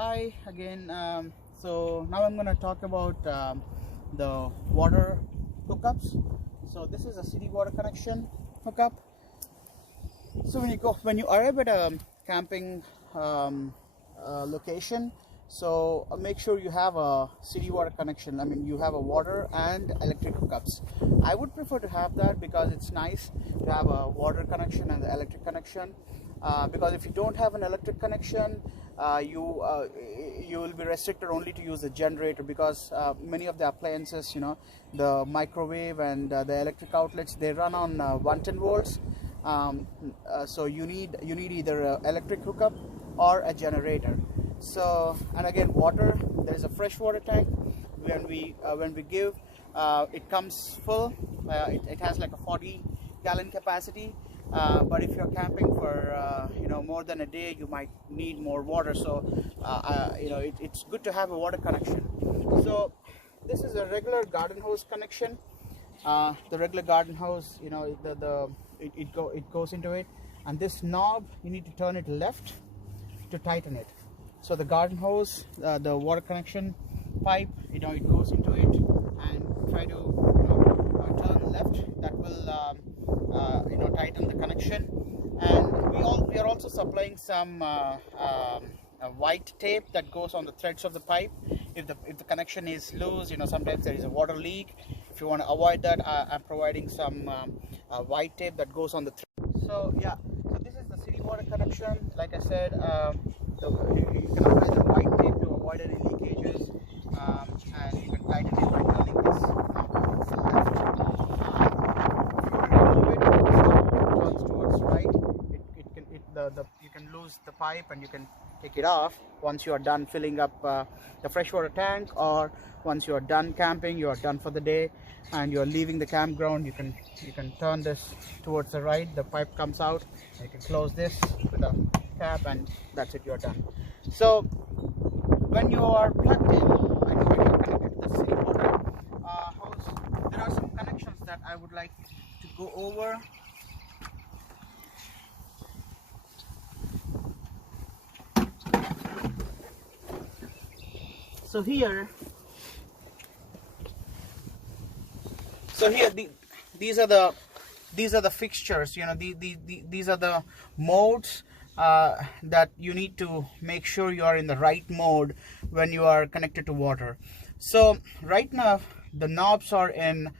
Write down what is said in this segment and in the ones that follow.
Hi again. So now I'm going to talk about the water hookups. So this is a city water connection hookup. So when you arrive at a camping location, so make sure you have a city water connection. I mean, you have a water and electric hookups. I would prefer to have that because it's nice to have a water connection and the electric connection. Because if you don't have an electric connection, you will be restricted only to use the generator, because many of the appliances, the microwave and the electric outlets, they run on 110 volts. So you need either an electric hookup or a generator. So, and again, water, there is a fresh water tank. When we give, it comes full. It has like a 40-gallon capacity. But if you're camping for more than a day, you might need more water. So it's good to have a water connection. So this is a regular garden hose connection. The regular garden hose, it goes into it, and this knob, you need to turn it left to tighten it. So the garden hose, the water connection pipe, it goes into it, and try to turn left. That will tighten the connection. And we are also supplying some white tape that goes on the threads of the pipe. If the connection is loose, sometimes there is a water leak. If you want to avoid that, I'm providing some white tape that goes on the thread. So yeah, so this is the city water connection. Like I said, you can apply the white tape to avoid any leakages, and you can tighten it by turning this left. Turns towards right. You can lose the pipe and you can take it off once you are done filling up the freshwater tank, or once you are done camping, you are done for the day and you are leaving the campground. You can turn this towards the right, the pipe comes out, and you can close this with a cap, and that's it, you are done. So when you are plugged in and when you are connected to the city water hose, there are some connections that I would like to go over. So here, these are the fixtures. These are the modes that you need to make sure you are in the right mode when you are connected to water. So right now the knobs are in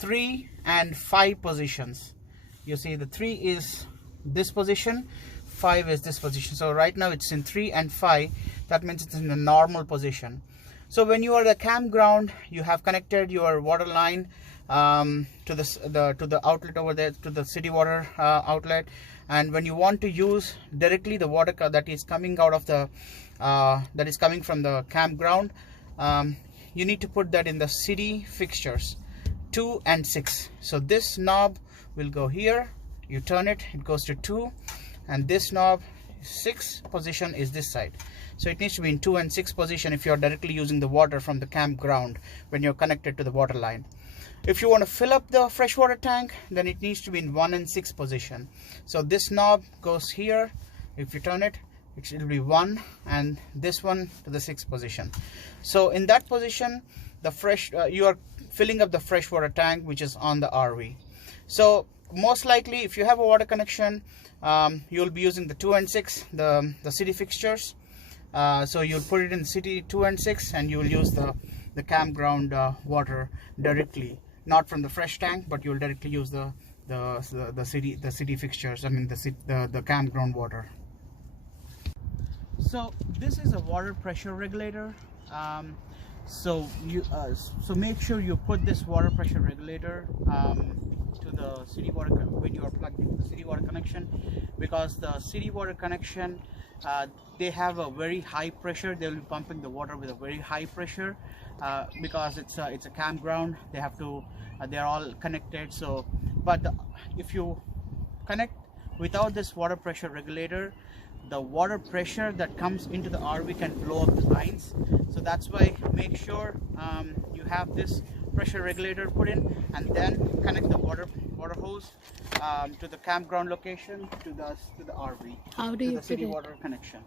3 and 5 positions. You see, the 3 is this position, 5 is this position. So right now it's in 3 and 5. That means it's in the normal position. So when you are at a campground, you have connected your water line to the outlet over there, to the city water outlet, and when you want to use directly the water that is coming out of the that is coming from the campground, you need to put that in the city fixtures 2 and 6. So this knob will go here, you turn it, it goes to 2, and this knob 6 position is this side. So it needs to be in 2 and 6 position if you're directly using the water from the campground when you're connected to the water line. If you want to fill up the freshwater tank, then it needs to be in 1 and 6 position. So this knob goes here, if you turn it, it will be 1, and this one to the 6th position. So in that position, you are filling up the freshwater tank, which is on the RV. So most likely, if you have a water connection, you'll be using the 2 and 6, the city fixtures. So you'll put it in city 2 and 6, and you will use the campground water directly, not from the fresh tank, but you'll directly use the city fixtures. I mean the campground water. So this is a water pressure regulator. So make sure you put this water pressure regulator to the city water when you are plugged into the city water connection, because the city water connection, they have a very high pressure. They will be pumping the water with a very high pressure because it's a campground. They are all connected. So if you connect without this water pressure regulator, the water pressure that comes into the RV can blow up the lines. So that's why make sure you have this pressure regulator put in, and then connect the water hose to the campground location, to the RV. How do you the city water connection.